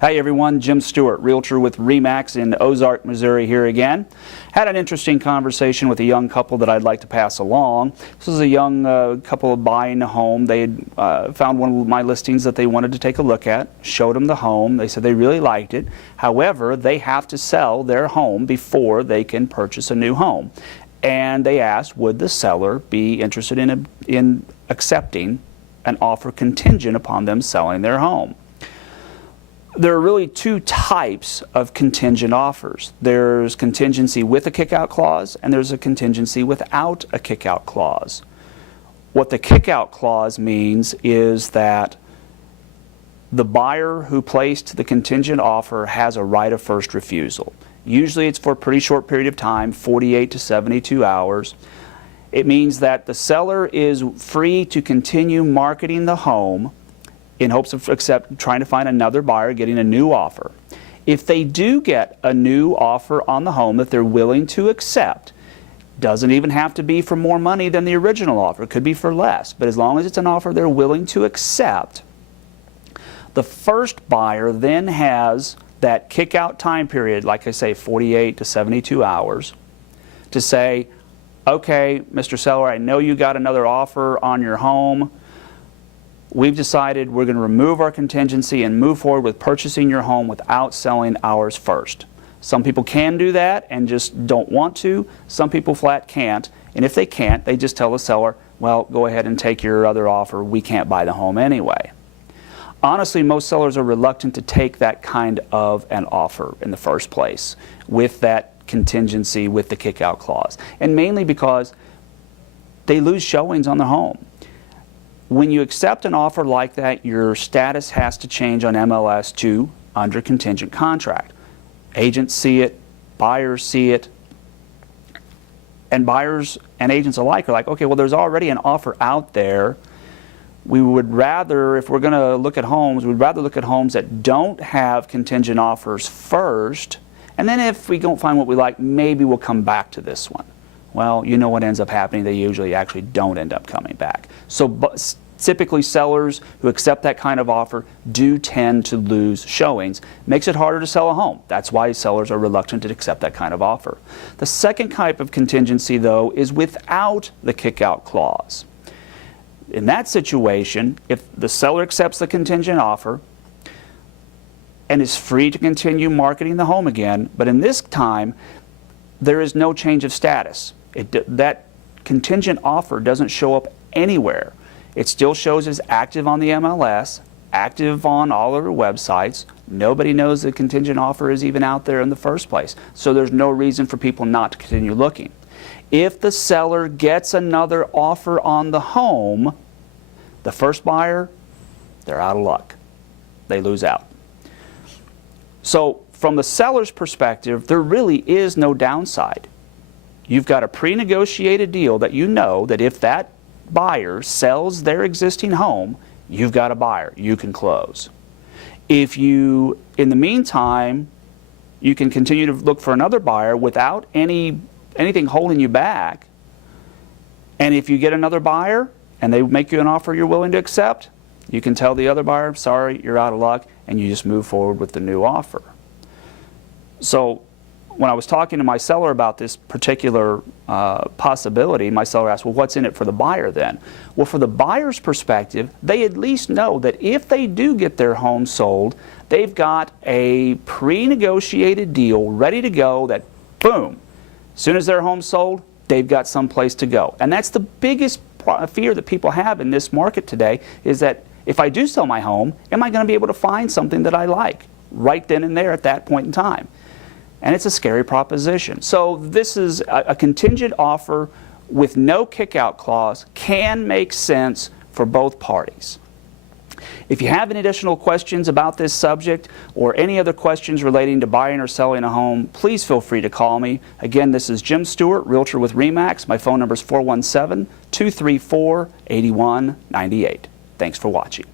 Hi everyone, Jim Stewart, Realtor with RE/MAX in Ozark, Missouri here again. Had an interesting conversation with a young couple that I'd like to pass along. This was a young couple buying a home. They had found one of my listings that they wanted to take a look at, showed them the home. They said they really liked it. However, they have to sell their home before they can purchase a new home. And they asked, would the seller be interested in accepting an offer contingent upon them selling their home? There are really two types of contingent offers. There's contingency with a kick-out clause, and there's a contingency without a kick-out clause. What the kick-out clause means is that the buyer who placed the contingent offer has a right of first refusal. Usually it's for a pretty short period of time, 48 to 72 hours. It means that the seller is free to continue marketing the home in hopes of trying to find another buyer, getting a new offer. If they do get a new offer on the home that they're willing to accept, doesn't even have to be for more money than the original offer, it could be for less, but as long as it's an offer they're willing to accept, the first buyer then has that kick-out time period, like I say, 48 to 72 hours, to say, okay, Mr. Seller, I know you got another offer on your home. We've decided we're going to remove our contingency and move forward with purchasing your home without selling ours first. Some people can do that and just don't want to. Some people flat can't. And if they can't, they just tell the seller, well, go ahead and take your other offer. We can't buy the home anyway. Honestly, most sellers are reluctant to take that kind of an offer in the first place with that contingency with the kick-out clause. And mainly because they lose showings on the home. When you accept an offer like that, your status has to change on MLS to under contingent contract. Agents see it, buyers see it, and buyers and agents alike are like, okay, well, there's already an offer out there. We would rather, if we're going to look at homes, we'd rather look at homes that don't have contingent offers first, and then if we don't find what we like, maybe we'll come back to this one. Well, you know what ends up happening. They usually actually don't end up coming back. So typically sellers who accept that kind of offer do tend to lose showings. Makes it harder to sell a home. That's why sellers are reluctant to accept that kind of offer. The second type of contingency, though, is without the kick-out clause. In that situation, if the seller accepts the contingent offer and is free to continue marketing the home again, but in this time, there is no change of status. That contingent offer doesn't show up anywhere. It still shows as active on the MLS, active on all of our websites. Nobody knows the contingent offer is even out there in the first place. So there's no reason for people not to continue looking. If the seller gets another offer on the home, the first buyer, they're out of luck. They lose out. So from the seller's perspective, there really is no downside. You've got a pre-negotiated deal that you know that if that buyer sells their existing home, you've got a buyer. You can close. If you, in the meantime, you can continue to look for another buyer without anything holding you back, and if you get another buyer and they make you an offer you're willing to accept, you can tell the other buyer, sorry, you're out of luck, and you just move forward with the new offer. So when I was talking to my seller about this particular possibility, my seller asked, well, what's in it for the buyer then? Well, for the buyer's perspective, they at least know that if they do get their home sold, they've got a pre-negotiated deal ready to go that, boom, as soon as their home's sold, they've got some place to go. And that's the biggest fear that people have in this market today, is that if I do sell my home, am I going to be able to find something that I like right then and there at that point in time? And it's a scary proposition. So this is a contingent offer with no kick-out clause can make sense for both parties. If you have any additional questions about this subject or any other questions relating to buying or selling a home, please feel free to call me. Again, this is Jim Stewart, Realtor with RE/MAX. My phone number is 417-234-8198. Thanks for watching.